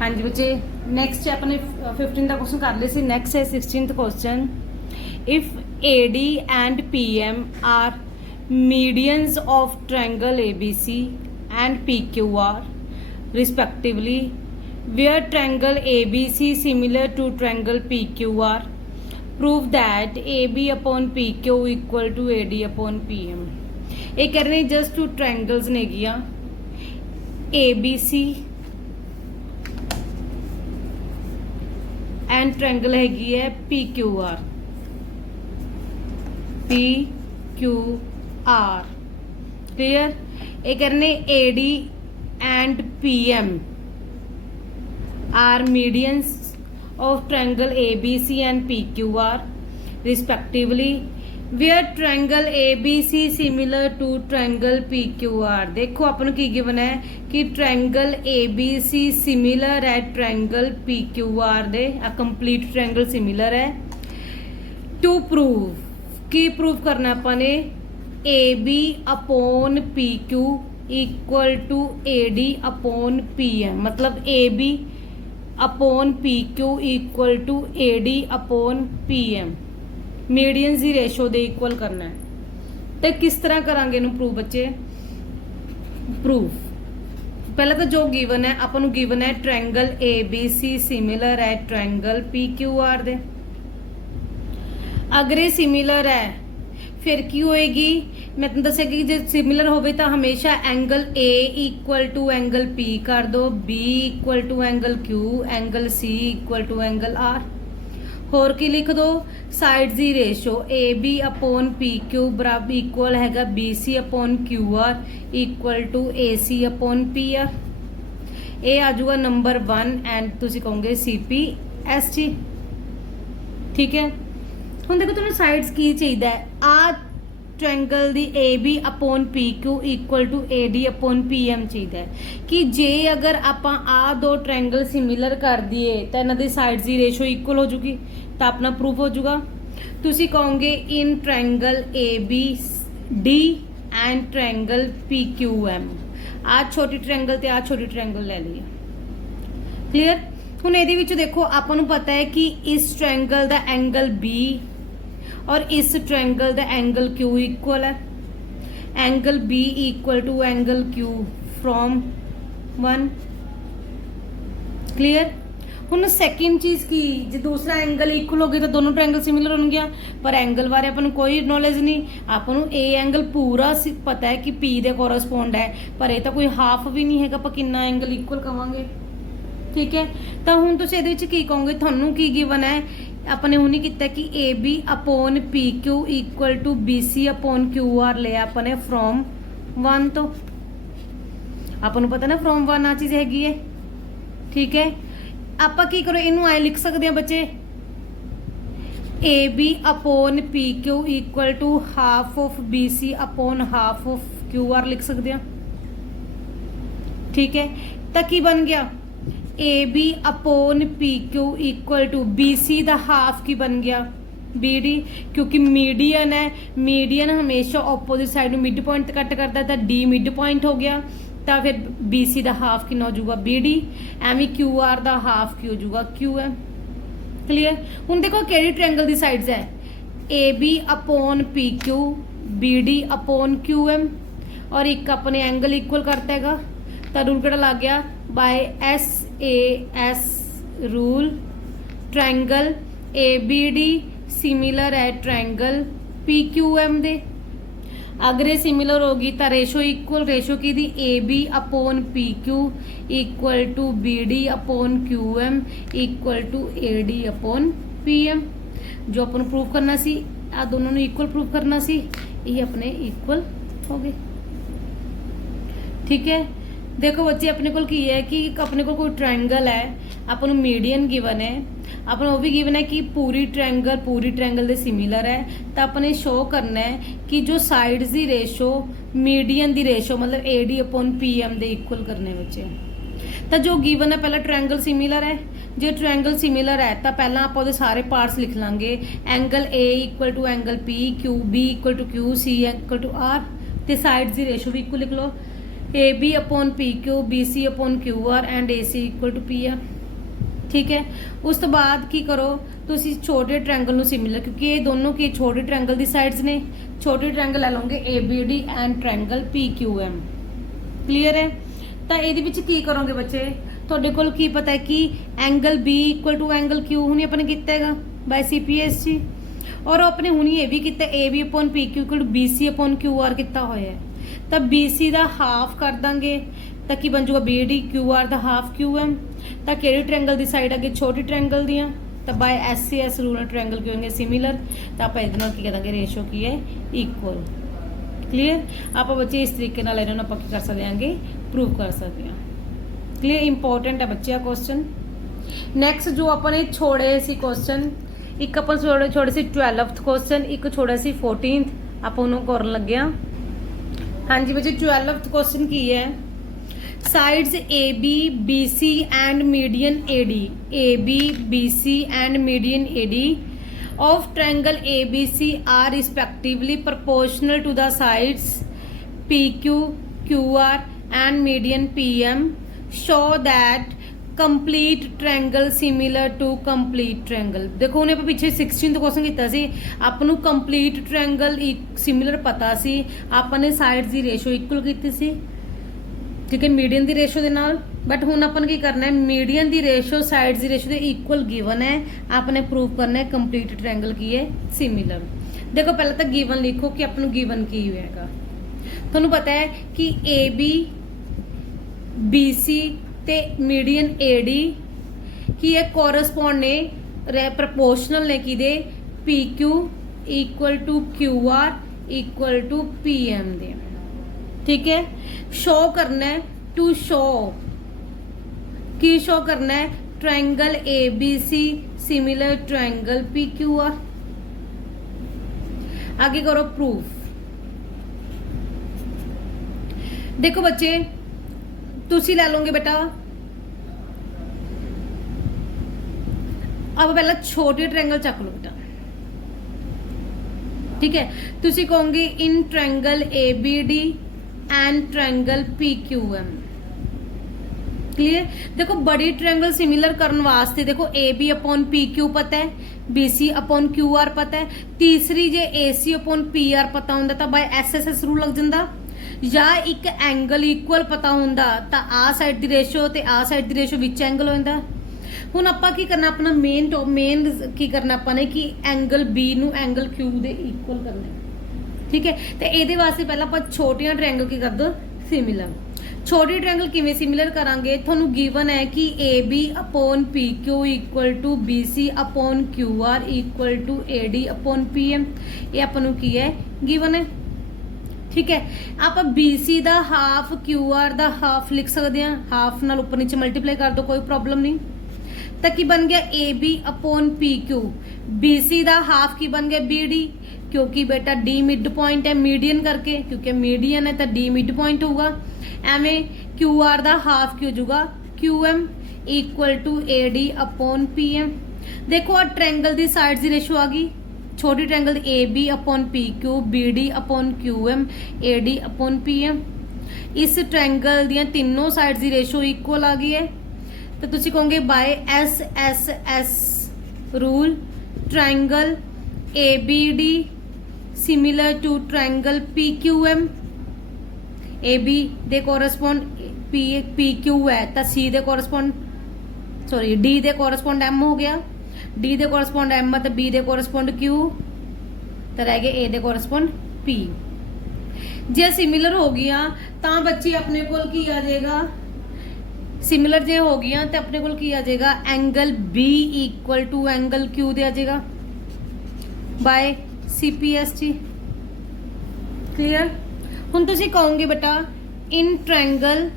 हाँ जी बच्चे, नेक्स्ट अपने 15 का क्वेश्चन कर ले सी। नेक्स्ट है 16th question. If AD and PM are medians of triangle ABC and PQR respectively, where triangle ABC similar to triangle PQR, prove that AB upon PQ equal to AD upon PM। ये कह रहे हैं just two triangles ने गिया ABC and triangle हैगी है PQR। Clear. ये करने AD and PM are medians of triangle ABC and PQR respectively, where triangle ABC similar to triangle PQR। देखो अपन की गिवन है कि ट्रायंगल ABC सिमिलर है ट्रायंगल PQR दे, आ कंप्लीट ट्रायंगल सिमिलर है। टू प्रूव की प्रूव करना अपन ने AB upon PQ equal to AD upon PM, मतलब AB upon PQ equal to AD upon PM medians ਦੀ ਰੇਸ਼ੋ ਦੇ ਇਕੁਅਲ ਕਰਨਾ ਹੈ। ਤੇ ਕਿਸ ਤਰ੍ਹਾਂ ਕਰਾਂਗੇ ਇਹਨੂੰ ਪ੍ਰੂਵ ਬੱਚੇ? ਪ੍ਰੂਫ ਪਹਿਲਾਂ ਤਾਂ ਜੋ ਗਿਵਨ ਹੈ ਆਪਾਂ ਨੂੰ ਗਿਵਨ ਹੈ ਟ੍ਰਾਇੰਗਲ ABC ਸਿਮਿਲਰ ਹੈ ਟ੍ਰਾਇੰਗਲ PQR ਦੇ। ਅਗਰ ਇਹ ਸਿਮਿਲਰ ਹੈ ਫਿਰ ਕੀ ਹੋਏਗੀ? ਮੈਂ ਤੁਹਾਨੂੰ ਦੱਸਿਆ ਕਿ ਜੇ ਸਿਮਿਲਰ ਹੋਵੇ ਤਾਂ ਹਮੇਸ਼ਾ angle A equal to angle P ਕਰ ਦੋ, B equal to angle Q, angle C equal to angle R। होर की लिख दो साइड की रेशो AB अपॉन PQ बराबर इक्वल हैगा BC upon QR equal to AC upon PR। ये आ जाऊगा नंबर 1 एंड तुसी कहोगे CPST। ठीक है। हुण देखो तुहानूं साइड्स की चाहिए आ ट्रायंगल दी AB upon PQ equal to AD upon PM चाहिए कि जे अगर आपां आ दो ट्रायंगल सिमिलर कर दिए तो इन्हां दी साइड्स दी रेशो इक्वल हो जूगी, तो अपना प्रूफ हो जूगा। तुसी कहोगे इन triangle ABD and triangle PQM, आ छोटी ट्रायंगल ते आ छोटी ट्रायंगल ले लिया। क्लियर। हुण इहदे विच देखो आपां नूं पता है कि इस ट्रायंगल दा एंगल B और इस ट्रायंगल दा एंगल Q इक्वल है। Angle B equal to angle Q from 1। Clear. हुण सेकंड चीज की जो दूसरा एंगल इक्वल हो गया तो दोनों ट्रायंगल सिमिलर हो गया, पर एंगल बारे अपन कोई नॉलेज नहीं। अपन ए एंगल पूरा पता है कि P दे कोरस्पोंड है, पर ये तो कोई हाफ भी नहीं है, आप कितना एंगल इक्वल कवांगे। ठीक है। तो हुण तुसीं इहदे विच की कहोगे? तुहानूं की गिवन है अपने हुणी किता कि AB upon PQ equal to BC upon QR लिया अपने फ्रॉम 1 तो अपन पता ना फ्रॉम 1 आ चीज हैगी है। ठीक है। आप की करो इनू आए लिख सकते हैं बच्चे AB upon PQ equal to half of BC upon half of QR लिख सकते हैं। ठीक है। तो की बन गया AB upon PQ equal to BC दा हाफ की बन गया BD, क्योंकि मीडियन है, मीडियन हमेशा ऑपोजिट साइड में मिड पॉइंट कट करता है, तो D मिड पॉइंट हो गया, तो फिर BC दा हाफ कितना हो जाऊगा BD, एवं QR दा हाफ की हो जाऊगा QM। क्लियर। हुण देखो केड़ी ट्रायंगल दी साइड्स है AB upon PQ, BD upon QM और एक अपने एंगल इक्वल करता हैगा, तो रूल केड़ा लग गया by SAS rule. Triangle ABD similar है ट्रायंगल PQM दे। अगर ये सिमिलर होगी तो रेशो इक्वल, रेशो की दी AB upon PQ equal to BD upon QM equal to AD upon PM। जो अपन प्रूव करना सी आ दोनों ने इक्वल प्रूव करना सी, ये अपने इक्वल हो गए। ठीक है। देखो बच्चे अपने को की है कि अपने को कोई ट्रायंगल है, अपन मीडियन गिवन है, अपन वो भी गिवन है कि पूरी ट्रायंगल दे सिमिलर है, तो अपने शो करना है कि जो साइड्स दी रेशो मीडियन दी रेशो मतलब AD अपॉन PM दे इक्वल करने बच्चे। तो जो गिवन है पहला ट्रायंगल सिमिलर है, जो ट्रायंगल सिमिलर है तो पहला आप वो सारे पार्ट्स लिख लांगे। Angle A equal to angle P, B equal to Q, C equal to R, तो साइड्स दी रेशो भी इक्वल लिख लो। A B upon P Q, B C upon Q R and A C equal to P R. ठीक है, उस तो बाद की करो तुसी छोटे ट्रैंगल ਨੂੰ सिमिलर, क्योंकि ये दोनों की छोटे ट्रैंगल दी साइड्स ने, छोटे ट्रैंगल ले लोगे A B D and triangle P Q M. Clear है? तो ਇਹਦੇ ਵਿੱਚ ਕੀ ਕਰੋਗੇ ਬੱਚੇ, ਤੁਹਾਡੇ ਕੋਲ ਕੀ ਪਤਾ ਹੈ ਕਿ angle B equal to angle Q ਹੁਣੀ ਆਪਣੇ ਕੀਤਾ ਹੈਗਾ ਬਾਈ CPS ਜੀ, ਔਰ ਆਪਣੇ ਹੁਣੀ ਇਹ ਵੀ ਕੀਤਾ AB upon PQ equal to BC upon QR ਕੀਤਾ ਹੋਇਆ ਹੈ। ਤਾਂ BC ਦਾ ਹਾਫ ਕਰ ਦਾਂਗੇ ਤਾਂ ਕੀ ਬਣ ਜਾਊਗਾ BD, QR ਦਾ ਹਾਫ QM। ਤਾਂ ਕਿਹੜੀ ਟ੍ਰਾਇੰਗਲ ਦੀ ਸਾਈਡ ਅੱਗੇ ਛੋਟੀ ਟ੍ਰਾਇੰਗਲ ਦੀਆਂ, ਤਾਂ ਬਾਈ SCS ਰੂਲ ਨਾਲ ਟ੍ਰਾਇੰਗਲ ਕੀ ਹੋਣਗੇ ਸਿਮਿਲਰ, ਤਾਂ ਆਪਾਂ ਇਹਦੇ ਨਾਲ ਕੀ ਕਰ ਦਾਂਗੇ ਰੇਸ਼ੋ ਕੀ ਹੈ ਇਕੁਅਲ। ਕਲੀਅਰ? ਆਪਾਂ ਬੱਚੇ ਇਸ ਤਰੀਕੇ ਨਾਲ ਇਹਨਾਂ ਨੂੰ ਆਪਾਂ ਕੀ ਕਰ ਸਕਦੇ ਆਂਗੇ ਪ੍ਰੂਵ ਕਰ ਸਕਦੇ ਹਾਂ। ਕਲੀਅਰ? ਇੰਪੋਰਟੈਂਟ ਹੈ ਬੱਚੇ ਆ ਕੁਐਸਚਨ। ਨੈਕਸਟ ਜੋ ਆਪਾਂ ਨੇ ਛੋੜੇ ਸੀ ਕੁਐਸਚਨ, ਇੱਕ ਆਪਾਂ ਛੋੜੇ ਸੀ 12th ਕੁਐਸਚਨ, ਇੱਕ ਛੋੜਾ ਸੀ 14th, ਆਪਾਂ ਉਹਨੂੰ ਕਰਨ ਲੱਗਿਆ। ਹਾਂਜੀ ਬੱਚੇ 12th ਕੁਐਸਚਨ ਕੀ ਹੈ, sides AB, BC and median AD, AB, BC and median AD of triangle ABC are respectively proportional to the sides PQ, QR and median PM. Show that complete triangle similar to complete triangle। देखो उन्हें पिछे 16th question किया सी, आपनू complete triangle similar पता सी, आपने sides ਦੀ ratio equal ਕੀਤੀ ਸੀ, ठीक है, median की रेशो के नाल। बट हुण अपन की करना है, मीडियन की रेशो साइड्स की रेशो के इक्वल गिवन है, आपने प्रूव करना है कंप्लीट ट्रायंगल की है सिमिलर। देखो पहले तो गिवन लिखो कि अपन गिवन की होएगा। तुहानू पता है कि ए बी बी सी ते मीडियन ए डी की है कोरसपोंड ने प्रपोर्शनल ने कि दे P Q equal to Q R equal to P M दे। ठीक है, शो करना है, टू शो की शो करना है triangle A B C similar triangle P Q R. आगे करो प्रूफ। देखो बच्चे तुसी ले लोगे बेटा, अब पहला छोटे ट्रायंगल चक लो बेटा। ठीक है, तुसी कहोगे इन triangle A B D and triangle P Q M. Clear? देखो बड़ी ट्रायंगल सिमिलर करने वास्ते देखो A B upon P Q पता है, B C upon Q R पता है, तीसरी जे A C upon P R पता होंदा तो by S S S rule लग जांदा, या एक एंगल इक्वल पता होंदा तो आ साइड दी रेशो ते आ साइड दी रेशो विच एंगल होंदा। हुण आपां की करना, अपना मेन की करना आपां ने कि एंगल बी नू एंगल क्यू दे इक्वल करना है। ठीक है, तो ये वास्ते पहला आप छोटिया ट्रायंगल की कर दो सिमिलर। छोटी ट्रायंगल किवें सिमिलर करांगे, तुहानू गिवन है कि A B upon P Q equal to B C upon Q R equal to A D upon P M. ये आपनू की है गिवन है। ठीक है, आप बी सी का हाफ क्यू आर का हाफ लिख सकते हैं, हाफ नाल उपर नीचे मल्टीप्लाई कर दो, कोई प्रॉब्लम नहीं। तो की बन गया A B upon P Q, B C का हाफ की बन गया बी डी, क्योंकि बेटा डी मिड पॉइंट है मीडियन करके, क्योंकि मीडियन है तो डी मिड पॉइंट होगा। एवं क्यू आर का हाफ की हो जाऊगा Q M equal to A D upon P M. देखो आ ट्रायंगल की साइड्स की रेशो आ गई, छोटी triangle A B upon P Q, B D upon Q M, A D upon P M. इस ट्रायंगल दी तीनों साइड्स की रेशो इक्वल आ गई है, तो तुसी कहोगे by S S S rule triangle A B D similar to triangle P Q M. A B दे कोरसपोंड पी क्यू है तो सी दे कोरसपोंड, सॉरी डी दे कोरसपोंड एम हो गया, डी दे कोरसपोंड एम तो बी दे कोरसपोंड क्यू, तो रह गए ए दे कोरसपोंड पी। जे सिमिलर हो गया तो बच्चे अपने कोल की आ जाएगा, सिमिलर जे हो गया तो अपने कोल की आ जाएगा angle B equal to angle Q दे आ जाएगा बाय CPS जी। क्लियर? हुण तुसी कहोगे बेटा in triangle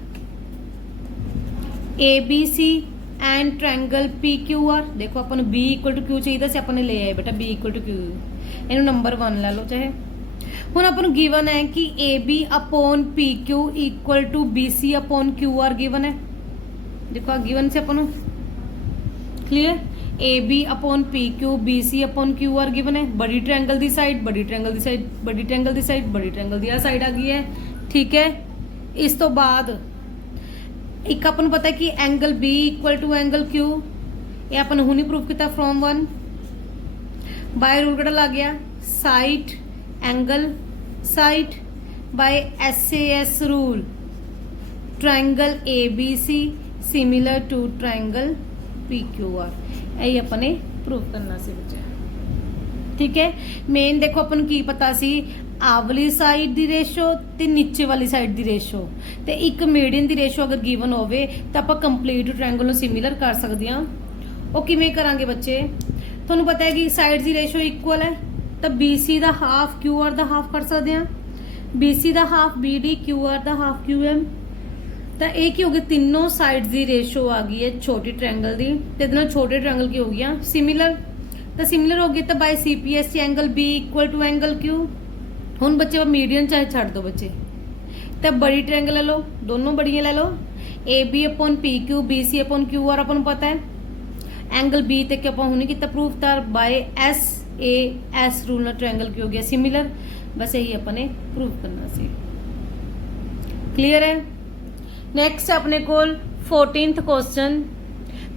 ABC and triangle PQR। देखो अपन B इक्वल टू क्यू चाहिए से अपने ले आए बेटा B इक्वल टू क्यू, इन्हू नंबर 1 ला लो चाहे। हुण अपन गिवन है कि AB upon PQ equal to BC upon QR given है। देखो गिवन से अपन क्लियर, ए B upon P Q, B C upon Q R given है। बड़ी ट्रायंगल दी साइड, बड़ी ट्रायंगल दी साइड, बड़ी ट्रायंगल दी साइड, बड़ी ट्रायंगल दी साइड आ गई है। ठीक है, इस तो बाद एक अपन पता है कि angle B equal to angle Q, ये अपन हुनी प्रूव किया फ्रॉम 1 बाय रूल कड़ा लग गया side angle side by SAS rule triangle ABC similar to triangle PQR, यही अपने प्रूव करना सी बच्चे। ठीक है, मेन देखो अपन की पता सी आवली साइड दी रेशो ते नीचे वाली साइड दी रेशो ते एक मीडियन दी रेशो अगर गिवन होवे तो आप कंप्लीट ट्रायंगल ਨੂੰ सिमिलर कर सकते हैं। ਉਹ ਕਿਵੇਂ ਕਰਾਂਗੇ ਬੱਚੇ, ਤੁਹਾਨੂੰ ਪਤਾ ਹੈ ਕਿ ਸਾਈਡ ਦੀ ਰੇਸ਼ੋ ਇਕੁਅਲ ਹੈ ਤਾਂ BC ਦਾ ਹਾਫ QR ਦਾ ਹਾਫ ਕਰ ਸਕਦੇ ਹਾਂ, BC ਦਾ ਹਾਫ BD QR ਦਾ ਹਾਫ QM। ਤਾਂ ਇਹ ਕੀ ਹੋ ਗਿਆ, ਤਿੰਨੋਂ ਸਾਈਡਸ ਦੀ ਰੇਸ਼ੋ ਆ ਗਈ ਹੈ ਛੋਟੀ ਟ੍ਰਾਇੰਗਲ ਦੀ ਤੇ ਇਹਦੇ ਨਾਲ ਛੋਟੇ ਟ੍ਰਾਇੰਗਲ ਕੀ ਹੋ ਗਿਆ ਸਿਮਿਲਰ, ਤਾਂ ਸਿਮਿਲਰ ਹੋ ਗਏ ਤਾਂ by CPS angle B equal to angle Q। ਹੁਣ ਬੱਚੇ मीडियन चाहे छड़ दो बच्चे, तो बड़ी ट्रायंगल ले लो, दोनों बड़ियां ले लो, AB upon PQ BC upon QR अपन पता है एंगल B तक अपन हुने कितना प्रूफ था बाय SAS रूल ना ट्रायंगल की हो गया सिमिलर, बस यही अपने प्रूफ करना सी। क्लियर है। नैक्सट अपने को 14th क्वेश्चन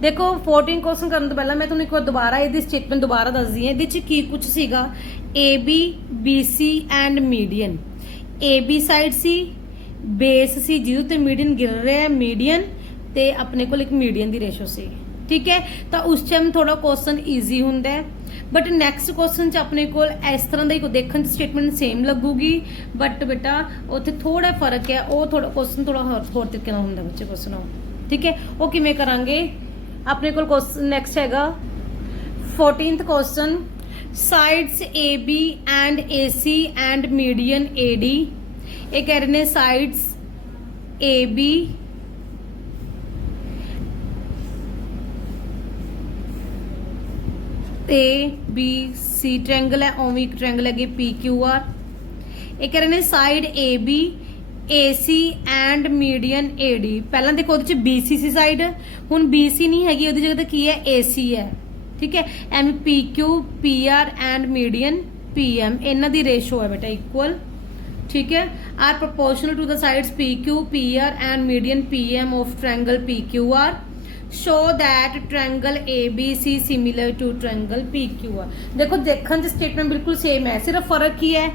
देखो 14 क्वेश्चन करने तो पहला मैं तुम्हें एक बार दोबारा ये स्टेटमेंट दोबारा दस दी है की कुछ सीगा AB BC एंड मीडियन, AB साइड सी बेस सी जिदों ते मीडियन गिर रहा है मीडियन ते अपने को एक मीडियन दी रेशो सी। ठीक है, तो उस टाइम थोड़ा क्वेश्चन ईजी हुंदा है, बट नैक्सट क्वेश्चन च अपने को इस तरह का देखने स्टेटमेंट सेम लगूगी, बट बेटा उत्थे थोड़ा फर्क है, वो थोड़ा क्वेश्चन थोड़ा होर तरीके नाल हुंदा बच्चे क्वेश्चन। ठीक है, वो किवें करांगे अपने को क्वेश्चन नैक्सट हैगा 14th question sides AB and AC and median AD। ये कह रहे हैं साइड्स AB ABC ट्रायंगल है, ओमी ट्रायंगल है PQR। ये कह रहे हैं side AB AC and median AD। पहला देखो BC सी साइड, हुण BC नहीं हैगी, उहदी जगह की है AC है। ठीक है, M PQ PR and median PM इन्हां दी रेशो है बेटा इक्वल। ठीक है, are proportional to the sides PQ PR and median PM of triangle PQR। Show that triangle ABC similar to triangle PQR। देखो देखने स्टेटमेंट बिल्कुल सेम है, सिर्फ फर्क ही है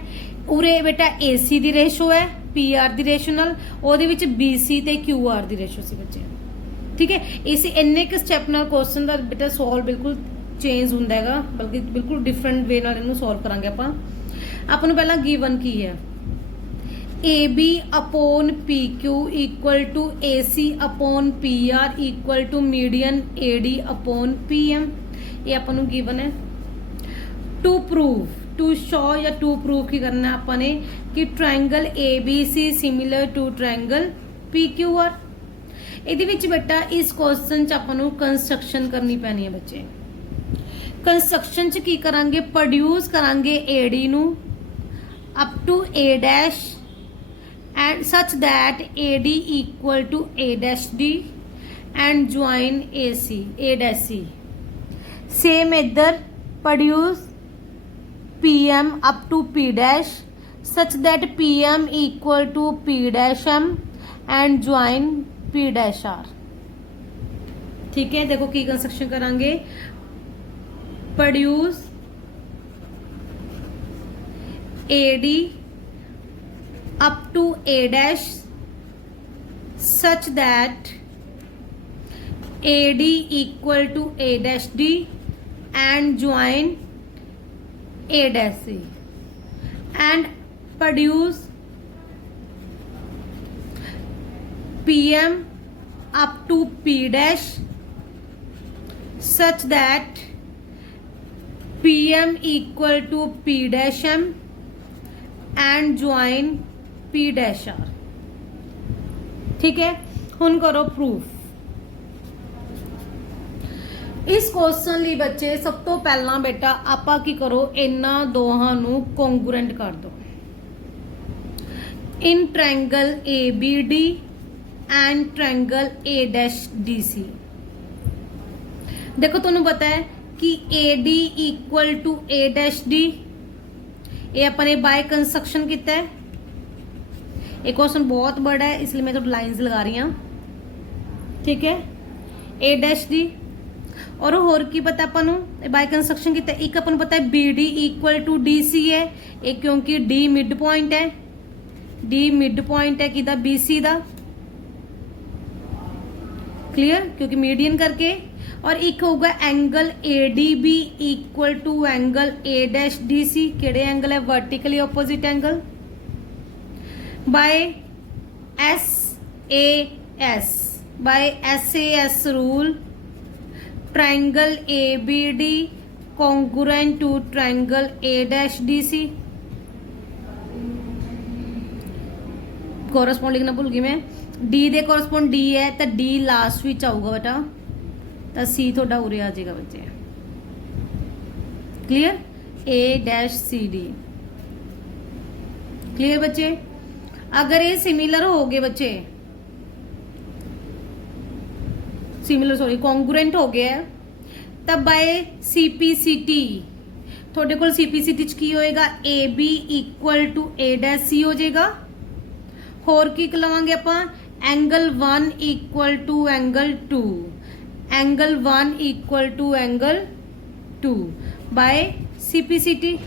उरे बेटा AC दी रेशो है PR दी रेशो नाल, ओहदे विच BC ते QR दी रेशो सी बच्चे। ठीक है, इस इन्ने के स्टैप नाल क्वेश्चन दा बेटा सॉल्व बिल्कुल चेंज हुंदा हैगा, बल्कि बिल्कुल डिफरेंट वे नाल इहनूं सॉल्व करांगे आपां नूं पहला गिवन की है AB upon PQ equal to AC upon PR equal to median AD upon PM। ये आपां नूं गिवन है। टू प्रूव टू शो या टू प्रूव की करना है आपां ने कि triangle ABC similar to triangle PQR। ਇਹਦੇ ਵਿੱਚ बेटा इस क्वेश्चन च ਆਪਾਂ ਨੂੰ कंस्ट्रक्शन करनी पैनी है बच्चे। कंस्ट्रक्शन च की करांगे, प्रोड्यूस करांगे AD ਨੂੰ up to A dash and such that AD equal to A dash D and join AC A dash C। Same इधर produce PM up to P dash such that PM equal to P dash M and join P dash R। ठीक है, देखो की construction करांगे, produce AD up to A dash such that AD equal to A dash D and join A dash C and produce PM up to P dash such that PM equal to P dash M and join P dash R। ठीक है, हुन करो proof. इस question ਲਈ बच्चे सब तो पहला बेटा आपा की करो, इन्हां दोहां नूं कॉन्ग्रुएंट कर दो इन triangle ABD and triangle A dash DC। देखो तुहानू पता है कि AD equal to A dash D, ये अपने बाय कंस्ट्रक्शन किया है। ये क्वेश्चन बहुत बड़ा है इसलिए मैं तो लाइंस लगा रही हूँ, ठीक है। ए डैश डी और होर की पता अपन बाय कंस्ट्रक्शन कितना, एक अपन पता है B D equal to D C है, एक क्योंकि डी मिड पॉइंट है, डी मिड पॉइंट है किदा बी सी दा, क्लियर, क्योंकि मीडियन करके। और एक होगा angle A D B equal to angle A dash D C, केड़े एंगल है, vertically opposite angle, by S A S, by S A S rule triangle A B D congruent to triangle A dash D C. Correspond लिखना भूल गई मैं, D दे correspond D है तो D last विच आऊगा बेटा, तो सी थोड़ा उरे आ जाएगा बच्चे, क्लियर, ए डैश सी डी, क्लियर बच्चे। अगर ये सिमिलर हो गए बच्चे, सिमिलर सॉरी कॉन्ग्रुएंट हो गया तब बाय सीपीसीटी थोड़े को सीपीसीटी च की होएगा, A B equal to A dash C हो जाएगा। होर की लवांगे ਆਪਾਂ angle 1 equal to angle 2, angle 1 equal to angle 2 by CPCT,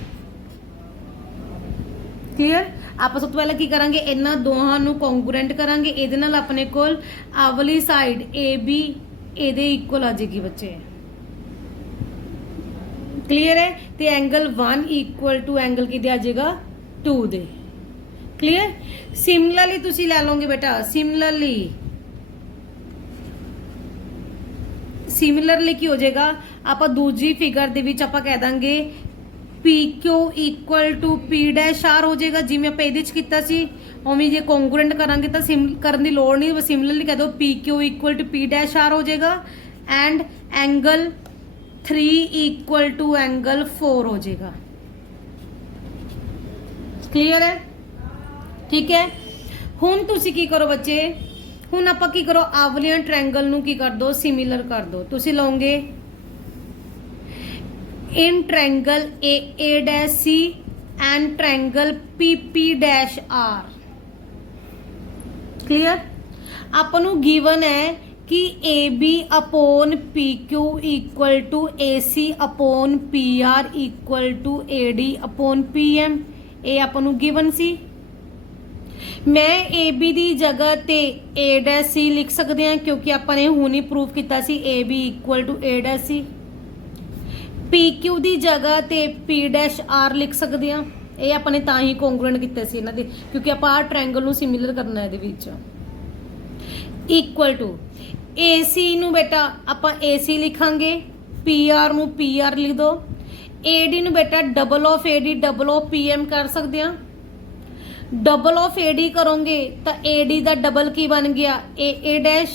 clear. आप सब तो पहले की करांगे, इन्हां दोहां नूं कॉन्ग्रुएंट करांगे, इहदे नाल अपने कोल आवली साइड ए बी इहदे इक्वल आ जाएगी बच्चे, क्लियर है। ते एंगल 1 इक्वल टू एंगल किहदे आ जाएगा 2 दे, क्लियर। सिमिलरली तुसी ले लोगे बेटा, सिमिलरली की हो जाएगा, आप दूजी फिगर दे विच आपां कह दांगे P Q equal to P dash R हो जाएगा, जिवें आपां इहदे च कीता सी उवें जे कॉन्ग्रुएंट करांगे तो करन दी लोड़ नहीं, बस सिमिलरली कह दो P Q equal to P dash R हो जाएगा। And angle 3 equal to angle 4 हो जाएगा, क्लियर है, ठीक है। हुण तुसी की करो बच्चे, हुण आपां की करो, आवलियां ट्रायंगल नूं की कर दो, सिमिलर कर दो। तुसी लओगे in triangle A dash C and triangle P P dash R, clear. आपां नूं गिवन है कि A B upon P Q equal to A C upon P R equal to A D upon P M, ये आपां नूं given C. मैं A be the जगह ते ए डैश सी लिख सकते हैं क्योंकि आपां ने हुणी प्रूव किया सी A B equal to A dash C. P Q दी जगह ते पी डैश आर लिख सकते हैं, ये आपां ने तां ही कॉन्ग्रुएंट किया सी इन्हां दे, क्योंकि आपां आ ट्रायंगल नूं सिमिलर करना है इहदे विच। इक्वल टू ए सी नूं बेटा आपां ए सी लिखांगे, पी आर नूं पी आर लिख दो, ए डी नूं बेटा double of A D double of P M कर सकते हैं। डबल ऑफ ए डी करोगे तो ए डी का डबल की बन गया ए डैश,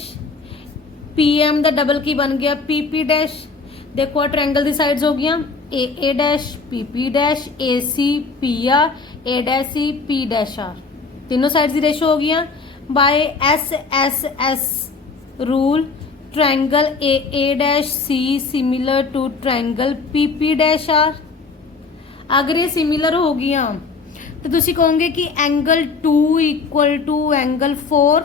पी एम का डबल की बन गया पी पी डैश। देखो ट्रायंगल दी साइड्स हो गया A dash P dash, A C P R, A dash C P dash R, तीनों साइड्स की रेशो हो गया। By S S S rule triangle A dash C similar to triangle P P dash R. अगर ये similar हो गया तो तुसी कहोगे कि angle 2 equal to angle 4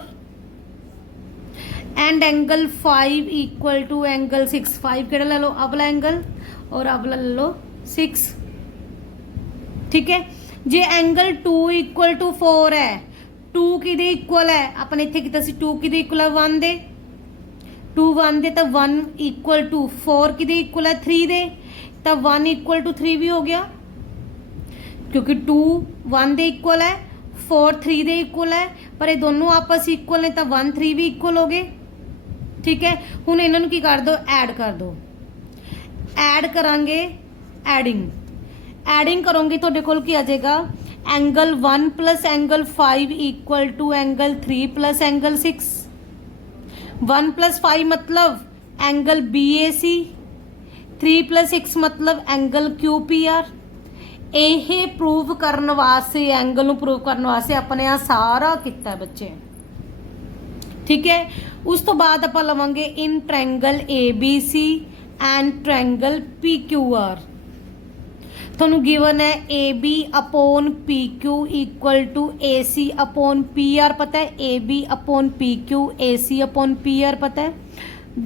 and angle 5 equal to angle 6। 5 केड़ा ले लो अगला एंगल और अगला ले लो 6, ठीक है। जे एंगल 2 इक्वल टू 4 है, 2 किदे इक्वल है, अपने इत्थे कीता सी 2 किदे इक्वल है 1 दे, 2 1 दे तो 1 इक्वल टू 4 किदे इक्वल है 3 दे, तो 1 इक्वल टू 3 भी हो गया क्योंकि 2 1 दे इक्वल है, 4 3 दे इक्वल है, पर ये दोनों आपस इक्वल ने तो 1 3 भी इक्वल हो गए, ठीक है। हुण इन्हां नूं की कर दो, ऐड कर दो, ऐड करांगे एडिंग करोगे तो कोल की आ जाएगा angle 1 plus angle 5 equal to angle 3 plus angle 6। 1 plus 5 मतलब angle B A C, 3 plus 6 मतलब एंगल क्यू पी आर। यह प्रूव करने वास्ते एंगल नूं प्रूव करने वास्ते अपने आ सारा किया बच्चे, ठीक है। उस तो बाद आप लवांगे in triangle A B C and triangle P Q R. ਤੁਹਾਨੂੰ ਗਿਵਨ ਹੈ A B upon P Q equal to A C upon P R पता है, A B upon P Q A C upon P R पता है,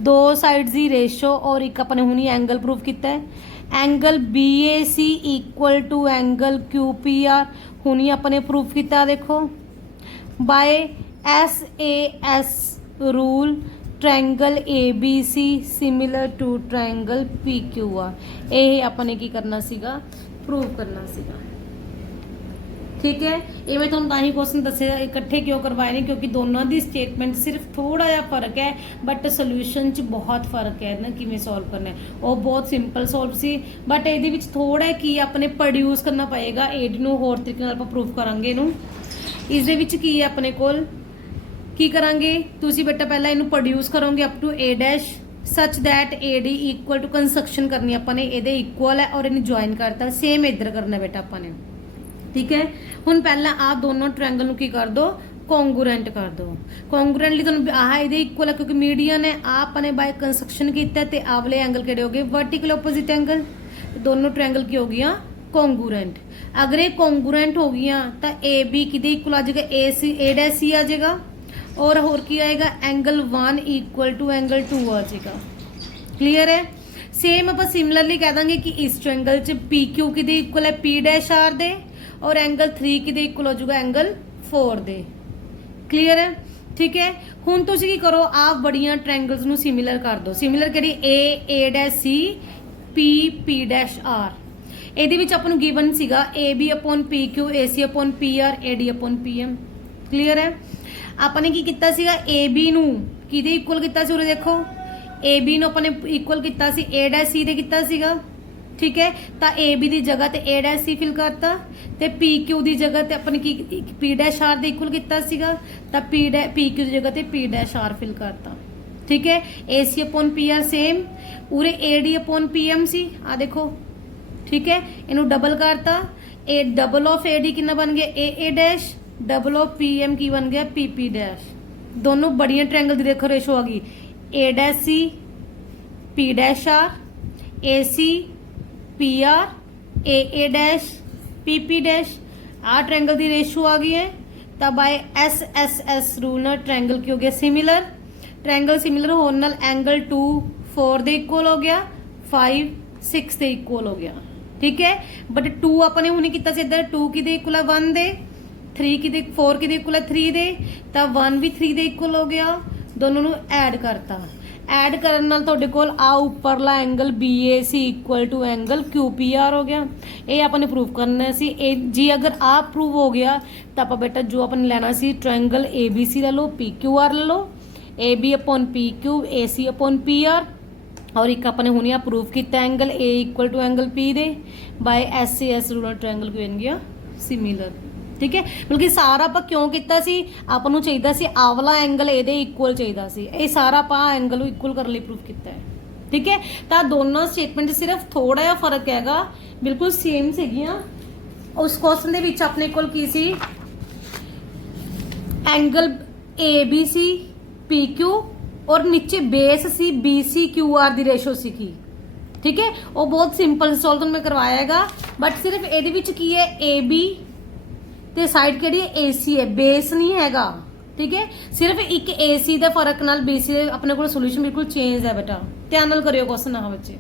दो sides ਦੀ ratio और एक अपने हुनी एंगल प्रूव किया है angle B A C equal to angle Q P R हुनी अपने प्रूव किया देखो by S A S rule triangle A B C similar to triangle P Q R ये अपने की करना सीगा प्रूव करना सीगा। ठीक है, ये मैं तुहानूं तां ही क्वेश्चन दसे इकट्ठे क्यों करवाए ने क्योंकि दोनों की स्टेटमेंट सिर्फ थोड़ा जिहा फर्क है बट सोल्यूशन च बहुत फर्क है ना किवें सॉल्व करना है। वो बहुत सिंपल सॉल्व सी बट ये थोड़ा की अपने प्रोड्यूस करना पएगा एड नूं होर तरीके नाल आपां प्रूव करांगे इहनूं। इस दे विच की है अपने कोल की करांगे तुसी बेटा पहला इनू प्रोड्यूस करोगे up to A dash such that A D equal to construction करनी अपने ये इक्वल है और इन्हें ज्वाइन करता सेम इधर करना बेटा अपने। ठीक है, हुण पहला आ दोनों ट्रायंगल नू की कर दो कॉन्गूरेंट कर दो। कॉन्गूरेंटली तुहानूं आह ये इक्वल है क्योंकि मीडियन है आ अपने बाय कंस्ट्रक्शन किया ते आवले एंगल किहड़े हो गए वर्टिकल ओपोजिट एंगल दोनों ट्रायंगल की हो गई कॉन्गूरेंट। अगर ये कॉन्गूरेंट हो गई तो ए बी कि इक्वल आ जाएगा ए सी ए डैश सी आ जाएगा और होर की आएगा एंगल 1 इक्वल टू एंगल 2 आ जाएगा। क्लियर है, सेम आप सिमिलरली कह देंगे कि इस ट्रायंगल च पी क्यू कि इक्वल है पी डैश आर दे और एंगल 3 कि इक्वल हो जाएगा एंगल 4 दे। क्लियर है, ठीक है। हुण तुसीं की करो आप बड़ियां ट्रायंगल्स नूं सिमिलर कर दो। सिमिलर करी A dash C P dash R ਇਹਦੇ ਵਿੱਚ ਆਪਾਂ ਨੂੰ ਗਿਵਨ ਸੀਗਾ AB upon PQ AC upon PR AD upon PM। Clear है, आपने की किया सीगा AB ਨੂੰ ਕਿਹਦੇ ਇਕੁਅਲ ਕੀਤਾ ਸੀ ਉਰੇ ਦੇਖੋ AB ਨੂੰ ਆਪਣੇ ਇਕੁਅਲ ਕੀਤਾ ਸੀ A ਡੈਸ਼ C ਦੇ ਕੀਤਾ ਸੀਗਾ। ठीक है, ਤਾਂ AB ਦੀ ਜਗ੍ਹਾ ਤੇ A ਡੈਸ਼ C ਫਿਲ ਕਰਤਾ ਤੇ PQ ਦੀ ਜਗ੍ਹਾ ਤੇ ਆਪਣੇ ਕੀ P ਡੈਸ਼ R ਦੇ ਇਕੁਅਲ ਕੀਤਾ ਸੀਗਾ ਤਾਂ PQ ਦੀ ਜਗ੍ਹਾ ਤੇ P ਡੈਸ਼ R ਫਿਲ ਕਰਤਾ। ठीक है, AC अपॉन PR सेम ਉਰੇ AD अपॉन PM ਸੀ ਆ देखो। ठीक है, इनू डबल करता ए डबल ऑफ ए डी कितना बन गया A dash double of P M की बन गया पी पी डैश। दोनों बढ़िया ट्रायंगल की देखो रेशो आ गई A dash C P dash R A C P R A dash P dash आ ट्रायंगल की रेशो आ गई है। तब आए एस रूल ना ट्रायंगल की हो गया सिमिलर। ट्रायंगल सिमिलर होने नाल एंगल 2 4 ਦੇ इक्वल हो गया 5 6 ਦੇ इक्वल हो गया। ठीक है, बट 2 अपने हुणे किता सी इधर 2 किदे इक्वल है 1 दे 3 किदे 4 किदे इक्वल है 3 दे तां 1 भी 3 दे इक्वल हो गया। दोनों नूं ऐड करता ऐड करन नाल तुहाडे कोल आ उपरला angle BAC equal to angle QPR हो गया। ये आपने प्रूव करना सी जी। अगर आ प्रूव हो गया तो आप बेटा जो आपने लेना सी ट्रायंगल ABC ले लो PQR ले लो AB upon PQ AC upon PR और एक अपने हुणे आ प्रूव किया angle A equal to angle P दे बाय SAS रूल ट्रायंगल की बन गया सिमिलर। ठीक है, बल्कि सारा आप क्यों किया सी आप नूं चाहिदा सी आवला एंगल ए इक्वल चाहिदा सी ये सारा आप एंगल इक्वल करने लिए प्रूव किया है। ठीक है, तो दोनों स्टेटमेंट सिर्फ थोड़ा जिहा फर्क हैगा बिल्कुल सेम सीगियां। उस क्वेश्चन दे विच अपने कोल की सी एंगल ABC PQ और नीचे बेस सी BC QR दी रेशो सी की। ठीक है, वो बहुत सिंपल सॉल्व मैं करवायागा बट सिर्फ ये की है AB ते साइड केड़ी AC है बेस नहीं हैगा। ठीक है, सिर्फ एक AC दे फर्क नाल BC अपने को सोल्यूशन बिल्कुल चेंज है बेटा ध्यान नाल करियो क्वेश्चन आ बच्चे।